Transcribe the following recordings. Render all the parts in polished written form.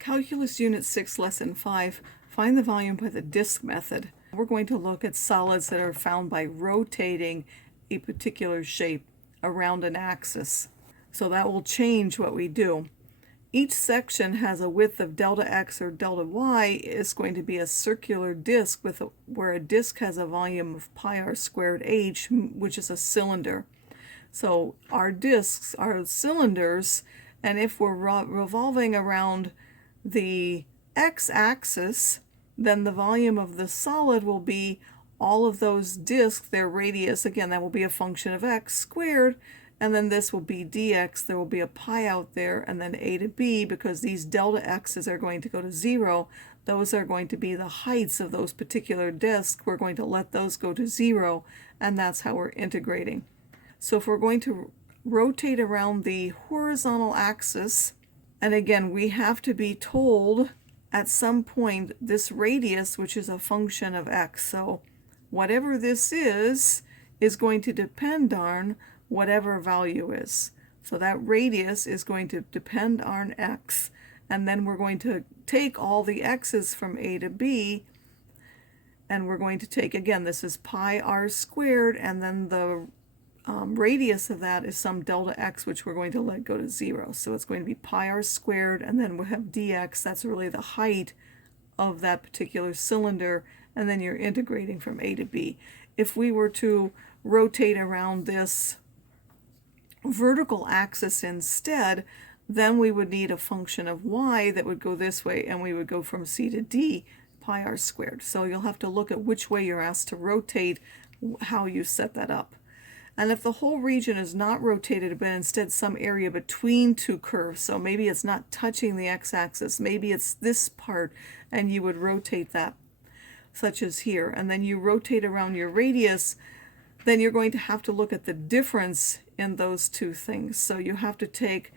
Calculus Unit 6, Lesson 5, find the volume by the disk method. We're going to look at solids that are found by rotating a particular shape around an axis. So that will change what we do. Each section has a width of delta x or delta y is going to be a circular disk where a disk has a volume of pi r squared h, which is a cylinder. So our disks are cylinders, and if we're revolving around the x-axis, then the volume of the solid will be all of those disks, their radius, again, that will be a function of x squared, and then this will be dx. There will be a pi out there, and then a to b, because these delta x's are going to go to 0. Those are going to be the heights of those particular disks. We're going to let those go to 0, and that's how we're integrating. So if we're going to rotate around the horizontal axis, and again, we have to be told at some point this radius, which is a function of x. So whatever this is going to depend on whatever value is. So that radius is going to depend on x. And then we're going to take all the x's from a to b, and we're going to take, again, this is pi r squared, and then the radius of that is some delta x, which we're going to let go to 0. So it's going to be pi r squared, and then we'll have dx. That's really the height of that particular cylinder, and then you're integrating from a to b. If we were to rotate around this vertical axis instead, then we would need a function of y that would go this way, and we would go from c to d, pi r squared. So you'll have to look at which way you're asked to rotate, how you set that up. And if the whole region is not rotated, but instead some area between two curves, so maybe it's not touching the x-axis, maybe it's this part, and you would rotate that, such as here, and then you rotate around your radius, then you're going to have to look at the difference in those two things. So you have to take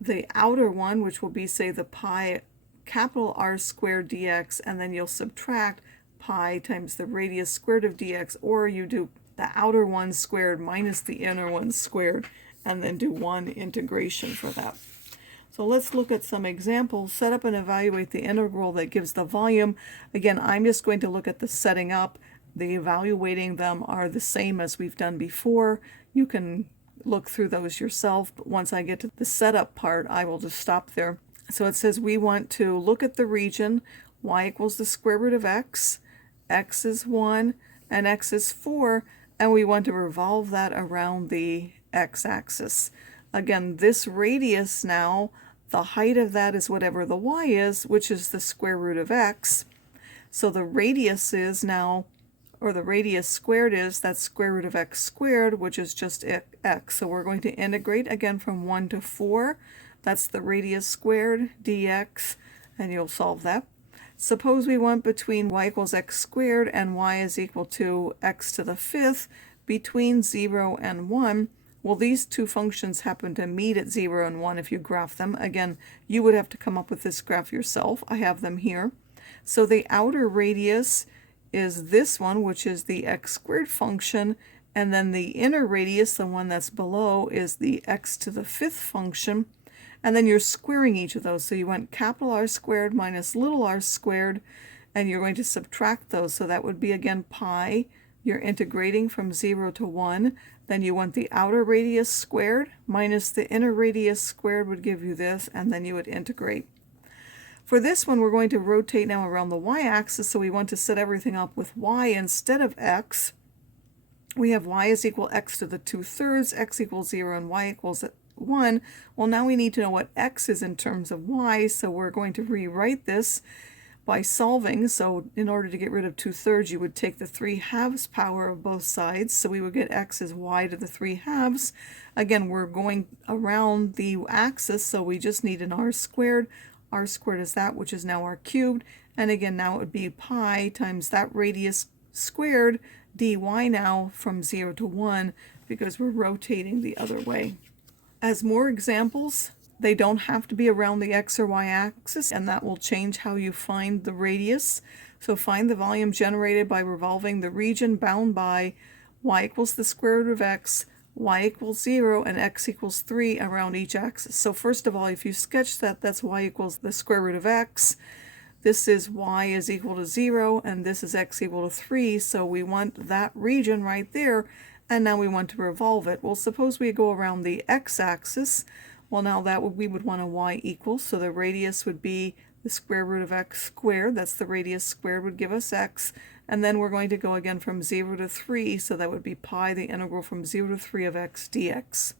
the outer one, which will be, say, the pi capital R squared dx, and then you'll subtract pi times the radius squared of dx, or you do the outer one squared minus the inner one squared, and then do one integration for that. So let's look at some examples. Set up and evaluate the integral that gives the volume. Again, I'm just going to look at the setting up. The evaluating them are the same as we've done before. You can look through those yourself, but once I get to the setup part, I will just stop there. So it says we want to look at the region. Y equals the square root of x. X is 1, and x is 4. And we want to revolve that around the x-axis. Again, this radius now, the height of that is whatever the y is, which is the square root of x. So the radius is now, or the radius squared is, that square root of x squared, which is just x. So we're going to integrate again from 1 to 4. That's the radius squared dx, and you'll solve that. Suppose we want between y equals x squared and y is equal to x to the 5th between 0 and 1. Well, these two functions happen to meet at 0 and 1 if you graph them. Again, you would have to come up with this graph yourself. I have them here. So the outer radius is this one, which is the x squared function, and then the inner radius, the one that's below, is the x to the 5th function. And then you're squaring each of those. So you want capital R squared minus little r squared, and you're going to subtract those. So that would be, again, pi. You're integrating from 0 to 1. Then you want the outer radius squared minus the inner radius squared would give you this, and then you would integrate. For this one, we're going to rotate now around the y-axis, so we want to set everything up with y instead of x. We have y is equal x to the 2/3, x equals 0, and y equals 1. Well, now we need to know what x is in terms of y, so we're going to rewrite this by solving. So in order to get rid of 2/3, you would take the 3/2 power of both sides, so we would get x is y to the 3/2. Again, we're going around the axis, so we just need an r squared. R squared is that, which is now r cubed, and again, now it would be pi times that radius squared dy now from 0 to 1, because we're rotating the other way. As more examples, they don't have to be around the x or y axis, and that will change how you find the radius. So find the volume generated by revolving the region bound by y equals the square root of x, y equals 0 and x equals 3 around each axis. So first of all, if you sketch that, that's y equals the square root of x. This is y is equal to 0, and this is x equal to 3, so we want that region right there, and now we want to revolve it. Well, suppose we go around the x-axis. Well, now we would want a y equal, so the radius would be the square root of x squared. That's the radius squared would give us x. And then we're going to go again from 0 to 3, so that would be pi, the integral from 0 to 3 of x dx.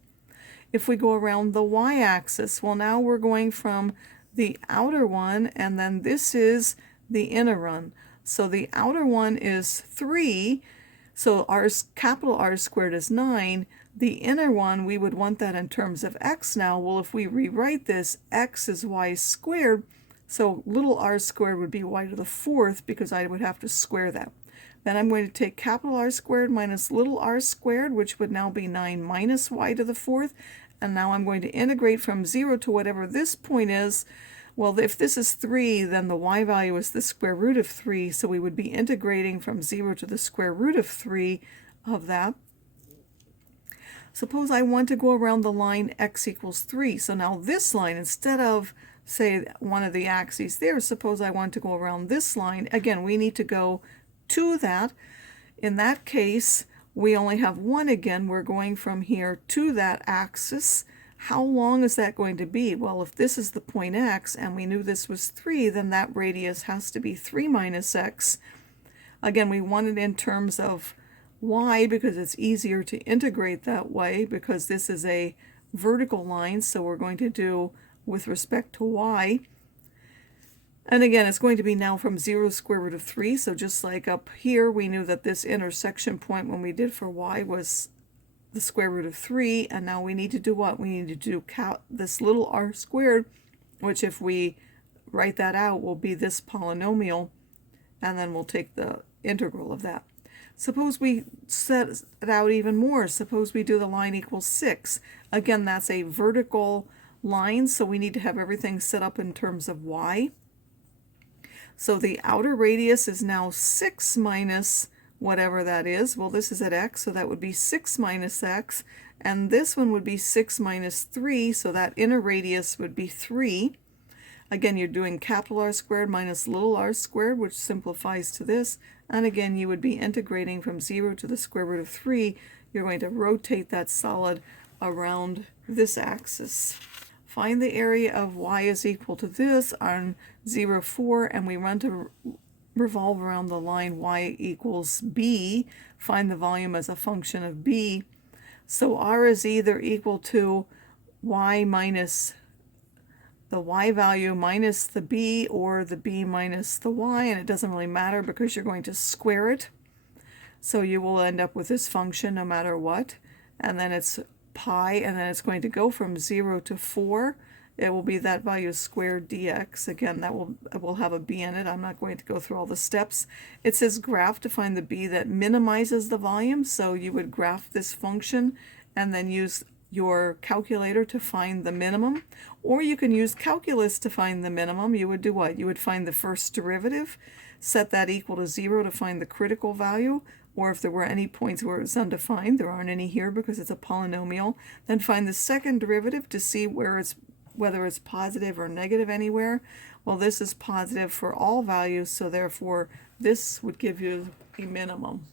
If we go around the y-axis, well, now we're going from the outer one, and then this is the inner one. So the outer one is 3, so capital R squared is 9. The inner one, we would want that in terms of x now. Well, if we rewrite this, x is y squared, so little r squared would be y to the 4th, because I would have to square that. Then I'm going to take capital R squared minus little r squared, which would now be 9 minus y to the 4th. And now I'm going to integrate from 0 to whatever this point is. Well, if this is 3, then the y value is the square root of 3, so we would be integrating from 0 to the square root of 3 of that. Suppose I want to go around the line x equals 3. So now this line, instead of, say, one of the axes there, suppose I want to go around this line. Again, we need to go to that. In that case, we only have one again. We're going from here to that axis. How long is that going to be? Well, if this is the point x, and we knew this was 3, then that radius has to be 3 minus x. Again, we want it in terms of y because it's easier to integrate that way, because this is a vertical line, so we're going to do with respect to y. And again, it's going to be now from 0 square root of 3, so just like up here, we knew that this intersection point when we did for y was the square root of 3, and now we need to do what? We need to do this little r squared, which if we write that out will be this polynomial, and then we'll take the integral of that. Suppose we set it out even more. Suppose we do the line equals 6. Again, that's a vertical line, so we need to have everything set up in terms of y. So the outer radius is now 6 minus whatever that is. Well, this is at x, so that would be 6 minus x. And this one would be 6 minus 3, so that inner radius would be 3. Again, you're doing capital R squared minus little r squared, which simplifies to this. And again, you would be integrating from 0 to the square root of 3. You're going to rotate that solid around this axis. Find the area of y is equal to this on 0, 4, and we want to revolve around the line y equals b. Find the volume as a function of b. So r is either equal to y minus the y value minus the b, or the b minus the y, and it doesn't really matter because you're going to square it. So you will end up with this function no matter what, and then it's pi, and then it's going to go from 0 to 4. It will be that value squared dx. Again, that will have a b in it. I'm not going to go through all the steps. It says graph to find the b that minimizes the volume, so you would graph this function and then use your calculator to find the minimum, or you can use calculus to find the minimum. You would do what? You would find the first derivative, set that equal to 0 to find the critical value, or if there were any points where it's undefined, there aren't any here because it's a polynomial, then find the second derivative to see whether it's positive or negative anywhere. Well, this is positive for all values, so therefore this would give you a minimum.